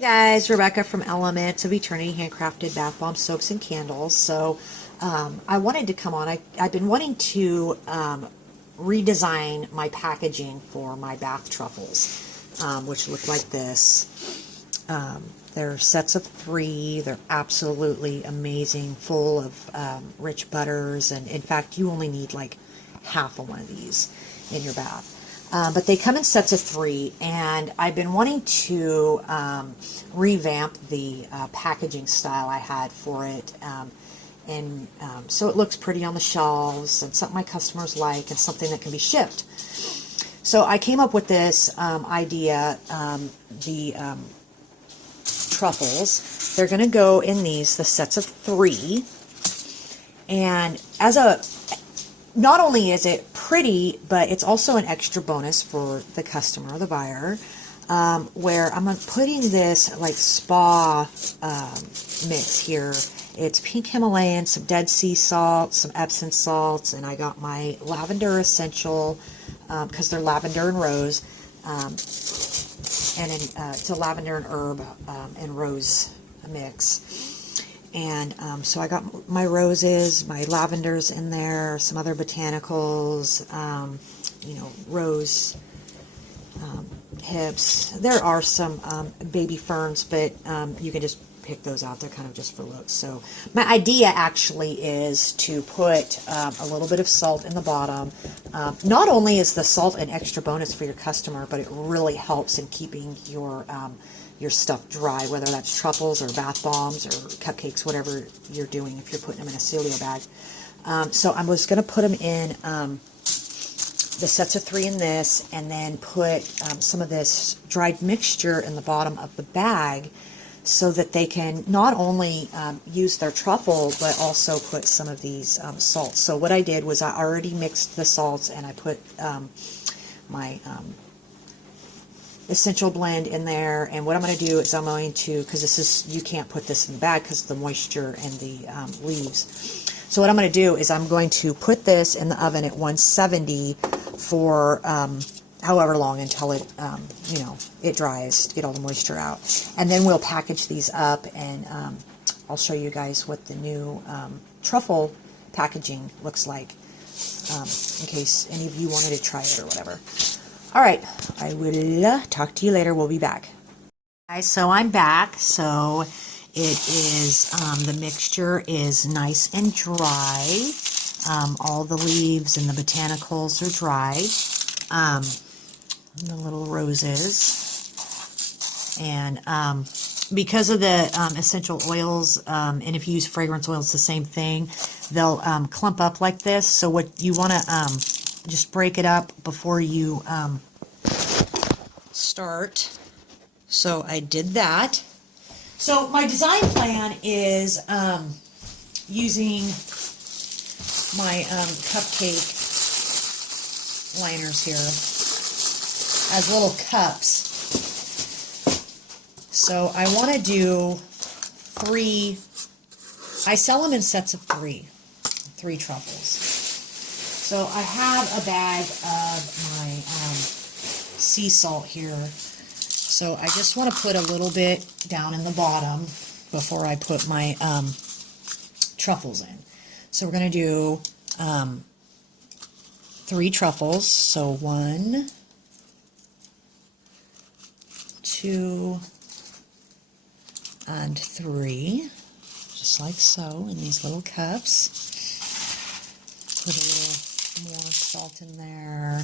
Hey guys, Rebecca from Elements of Eternity Handcrafted Bath Bomb Soaps and Candles. I wanted to come on. I've been wanting to redesign my packaging for my bath truffles, which look like this. They're sets of 3. They're absolutely amazing, full of rich butters, and in fact, you only need like half of one of these in your bath. But they come in sets of 3, and I've been wanting to revamp the packaging style I had for it, so it looks pretty on the shelves and something my customers like and something that can be shipped. So I came up with this idea, the truffles. They're going to go in the sets of 3, and not only is it pretty, but it's also an extra bonus for the customer, the buyer, where I'm putting this like spa mix here. It's pink Himalayan, some Dead Sea salt, some Epsom salts, and I got my lavender essential, because they're lavender and rose, it's a lavender and herb and rose mix. And so I got my roses, my lavenders in there, some other botanicals, rose hips. There are some baby ferns, but you can just pick those out. They're kind of just for looks. So my idea actually is to put a little bit of salt in the bottom. Not only is the salt an extra bonus for your customer, but it really helps in keeping your stuff dry, whether that's truffles or bath bombs or cupcakes, whatever you're doing, if you're putting them in a Celia bag. So I was going to put them in the sets of 3 in this, and then put some of this dried mixture in the bottom of the bag so that they can not only use their truffle, but also put some of these salts. So what I did was I already mixed the salts, and I put my essential blend in there. And what I'm going to do is I'm going to, because you can't put this in the bag because of the moisture and the leaves. So what I'm going to do is I'm going to put this in the oven at 170 for however long until it, it dries to get all the moisture out. And then we'll package these up, and I'll show you guys what the new truffle packaging looks like, in case any of you wanted to try it or whatever. All right, I will talk to you later. We'll be back. Guys, so I'm back. So it is, the mixture is nice and dry. All the leaves and the botanicals are dry. The little roses. And because of the essential oils, and if you use fragrance oils, the same thing, they'll clump up like this. So what you want to just break it up before you start. So I did that. So my design plan is using my cupcake liners here as little cups. So I want to do 3. I sell them in sets of 3 truffles. So I have a bag of my sea salt here. So I just want to put a little bit down in the bottom before I put my truffles in. So we're going to do 3 truffles. So 1, 2, and 3. Just like so, in these little cups. Put a little more salt in there.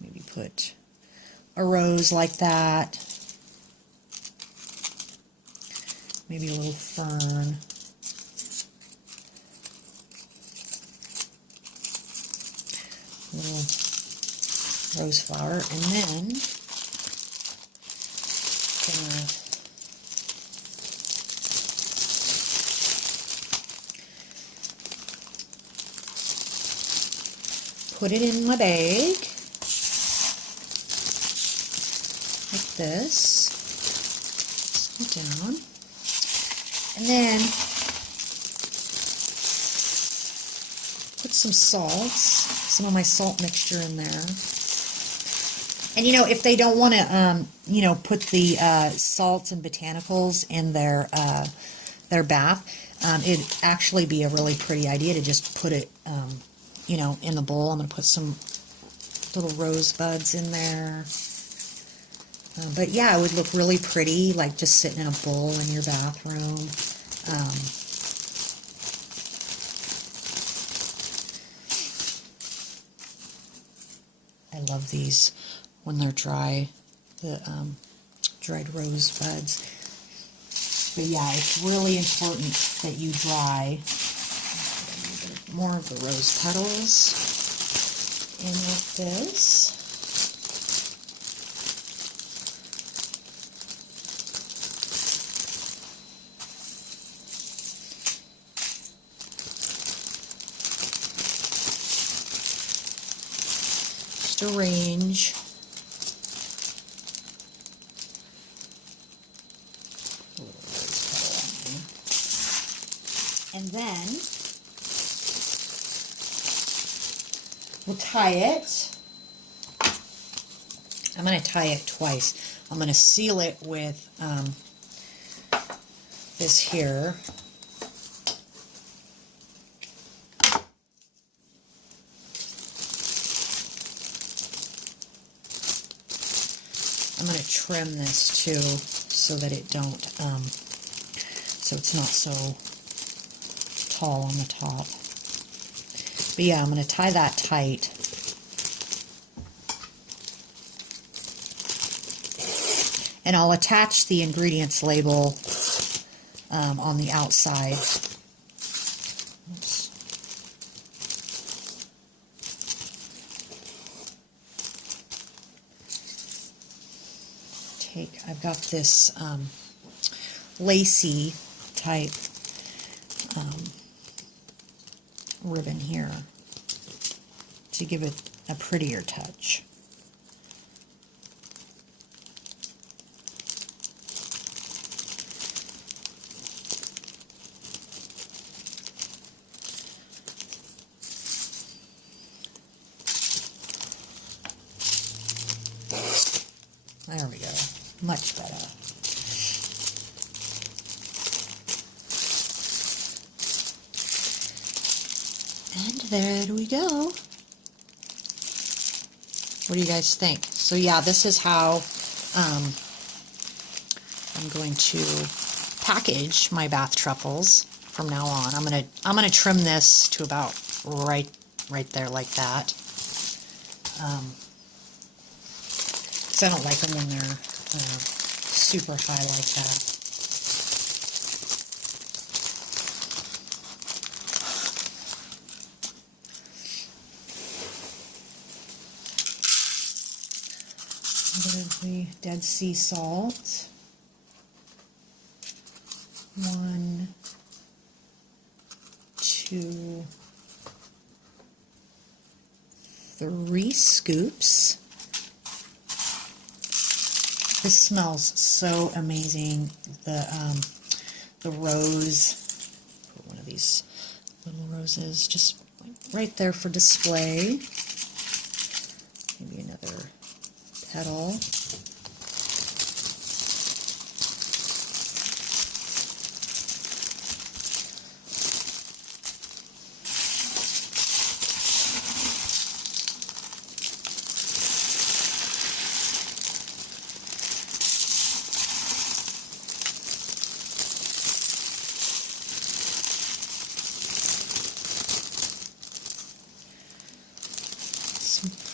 Maybe put a rose like that. Maybe a little fern. A little rose flower. And then gonna put it in my bag like this. Down. And then put some salts, some of my salt mixture in there. And you know, if they don't want to, you know, put the salts and botanicals in their bath, it'd actually be a really pretty idea to just put it, you know, in the bowl. I'm going to put some little rosebuds in there. But yeah, it would look really pretty, like just sitting in a bowl in your bathroom. I love these when they're dry, the dried rosebuds. But yeah, it's really important that you dry more of the rose petals in with this. Just arrange. And then we'll tie it. I'm going to tie it twice. I'm going to seal it with this here. I'm going to trim this too so that it don't, so it's not so tall on the top. But yeah, I'm going to tie that tight. And I'll attach the ingredients label on the outside. Oops. I've got this lacy type ribbon here to give it a prettier touch. There we go. Much better. And there we go. What do you guys think? So yeah, this is how I'm going to package my bath truffles from now on. I'm gonna trim this to about right there like that. I don't like them when they're super high like that. A bit of the Dead Sea salt. 1, 2, 3 scoops. This smells so amazing. The rose, put one of these little roses just right there for display. Maybe another petal.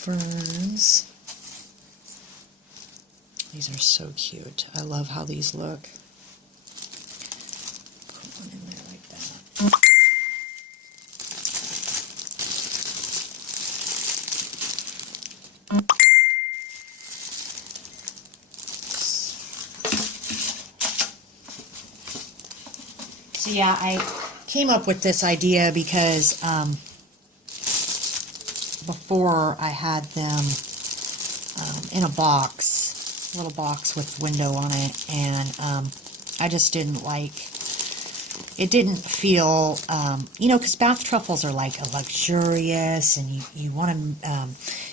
Ferns. These are so cute. I love how these look. Put one in there like that. So yeah, I came up with this idea because before I had them in a box, little box with window on it, and I just didn't like, it didn't feel, you know, because bath truffles are like a luxurious, and you want to,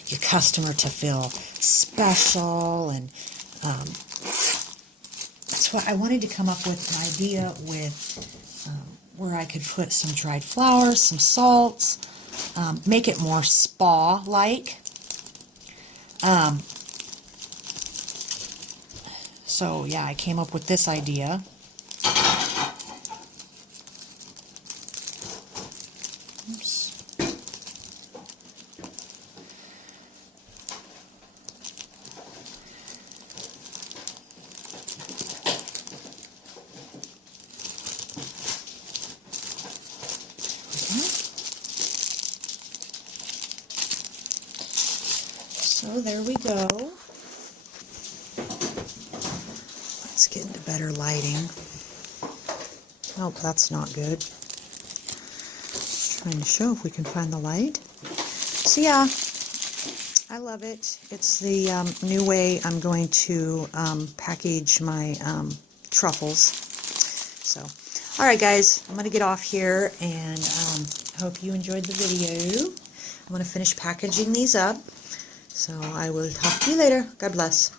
your customer to feel special, and that's what I wanted to come up with, an idea with where I could put some dried flowers, some salts, make it more spa-like. So yeah, I came up with this idea. Oops. So there we go. Let's get into better lighting. Oh, that's not good. Trying to show if we can find the light. So yeah, I love it. It's the new way I'm going to package my truffles. So, all right, guys, I'm going to get off here, and hope you enjoyed the video. I'm going to finish packaging these up. So I will talk to you later. God bless.